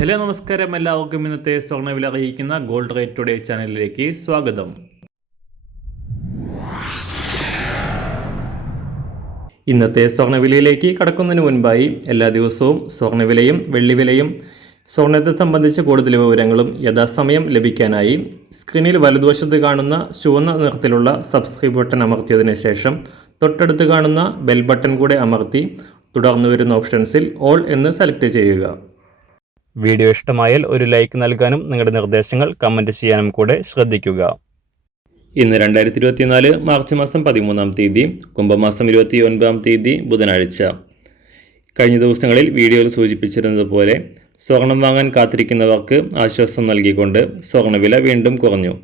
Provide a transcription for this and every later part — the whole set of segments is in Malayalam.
ഹലോ നമസ്കാരം, എല്ലാവർക്കും ഇന്നത്തെ സ്വർണ്ണവില അറിയിക്കുന്ന ഗോൾഡ് റേറ്റ് ടുഡേ ചാനലിലേക്ക് സ്വാഗതം. ഇന്നത്തെ സ്വർണ്ണവിലയിലേക്ക് കടക്കുന്നതിന് മുൻപായി എല്ലാ ദിവസവും സ്വർണ്ണവിലയും വെള്ളിവിലയും സ്വർണ്ണത്തെ സംബന്ധിച്ച കൂടുതൽ വിവരങ്ങളും യഥാസമയം ലഭിക്കാനായി സ്ക്രീനിൽ വലതുവശത്ത് കാണുന്ന ചുവന്ന നിറത്തിലുള്ള സബ്സ്ക്രൈബ് ബട്ടൺ അമർത്തിയതിനു ശേഷം തൊട്ടടുത്ത് കാണുന്ന ബെൽ ബട്ടൺ കൂടെ അമർത്തി തുടർന്ന് വരുന്ന ഓപ്ഷൻസിൽ ഓൾ എന്ന് സെലക്ട് ചെയ്യുക. വീഡിയോ ഇഷ്ടമായാൽ ഒരു ലൈക്ക് നൽകാനും നിങ്ങളുടെ നിർദ്ദേശങ്ങൾ കമൻറ്റ് ചെയ്യാനും കൂടെ ശ്രദ്ധിക്കുക. ഇന്ന് 2024 മാർച്ച് മാസം 13-ാം തീയതി, കുംഭമാസം 29-ാം തീയതി ബുധനാഴ്ച. കഴിഞ്ഞ ദിവസങ്ങളിൽ വീഡിയോയിൽ സൂചിപ്പിച്ചിരുന്നതുപോലെ സ്വർണം വാങ്ങാൻ കാത്തിരിക്കുന്നവർക്ക് ആശ്വാസം നൽകിക്കൊണ്ട് സ്വർണ്ണവില വീണ്ടും കുറഞ്ഞു.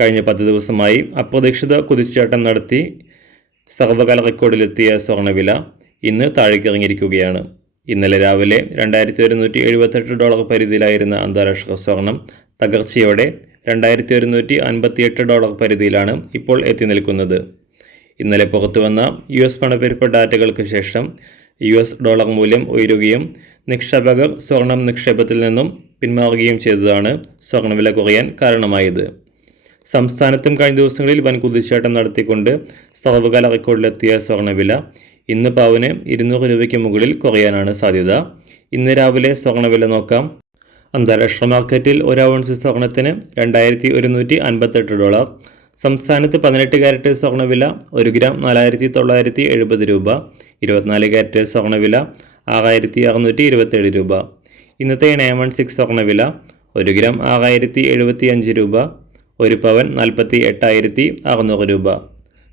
കഴിഞ്ഞ 10 ദിവസമായി അപ്രതീക്ഷിത കുതിച്ചുചാട്ടം നടത്തി സർവകാല റെക്കോർഡിലെത്തിയ സ്വർണ്ണവില ഇന്ന് താഴേക്കിറങ്ങിയിരിക്കുകയാണ്. ഇന്നലെ രാവിലെ $2178 പരിധിയിലായിരുന്ന അന്താരാഷ്ട്ര സ്വർണം തകർച്ചയോടെ $2158 പരിധിയിലാണ് ഇപ്പോൾ എത്തി നിൽക്കുന്നത്. ഇന്നലെ പുറത്തുവന്ന US പണപ്പെരുപ്പ ഡാറ്റകൾക്ക് ശേഷം US ഡോളർ മൂല്യം ഉയരുകയും നിക്ഷേപകർ സ്വർണം നിക്ഷേപത്തിൽ നിന്നും പിന്മാറുകയും ചെയ്തതാണ് സ്വർണ്ണവില കുറയാൻ കാരണമായത്. സംസ്ഥാനത്തും കഴിഞ്ഞ ദിവസങ്ങളിൽ വൻ കുതിച്ചുചാട്ടം നടത്തിക്കൊണ്ട് സർവകാല റെക്കോർഡിലെത്തിയ സ്വർണ്ണവില ഇന്ന് പവന് 200 രൂപയ്ക്ക് മുകളിൽ കുറയാനാണ് സാധ്യത. ഇന്ന് രാവിലെ സ്വർണ്ണവില നോക്കാം. അന്താരാഷ്ട്ര മാർക്കറ്റിൽ 1 ഔൺസ് സ്വർണത്തിന് $2158. സംസ്ഥാനത്ത് 18 കാരറ്റ് സ്വർണ്ണവില 1 ഗ്രാം 4970 രൂപ. 24 കാരറ്റ് സ്വർണ്ണവില 6627 രൂപ. ഇന്നത്തെ 916 സ്വർണ്ണവില 1 ഗ്രാം 6075 രൂപ. 1 പവൻ 48,600 രൂപ.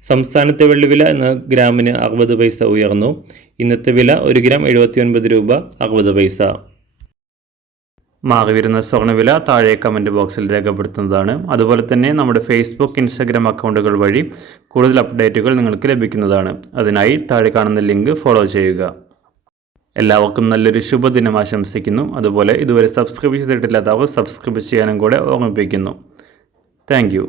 സംസ്ഥാനത്തെ വെള്ളിവില ഇന്ന് ഗ്രാമിന് 60 പൈസ ഉയർന്നു. ഇന്നത്തെ വില 1 ഗ്രാം 79 രൂപ 60 പൈസ. മാറിവരുന്ന സ്വർണ്ണവില താഴെ കമൻറ്റ് ബോക്സിൽ രേഖപ്പെടുത്തുന്നതാണ്. അതുപോലെ തന്നെ നമ്മുടെ ഫേസ്ബുക്ക്, ഇൻസ്റ്റാഗ്രാം അക്കൗണ്ടുകൾ വഴി കൂടുതൽ അപ്ഡേറ്റുകൾ നിങ്ങൾക്ക് ലഭിക്കുന്നതാണ്. അതിനായി താഴെ കാണുന്ന ലിങ്ക് ഫോളോ ചെയ്യുക. എല്ലാവർക്കും നല്ലൊരു ശുഭദിനം ആശംസിക്കുന്നു. അതുപോലെ ഇതുവരെ സബ്സ്ക്രൈബ് ചെയ്തിട്ടില്ലാത്തവർ സബ്സ്ക്രൈബ് ചെയ്യാനും കൂടെ ഓർമ്മിപ്പിക്കുന്നു. Thank you.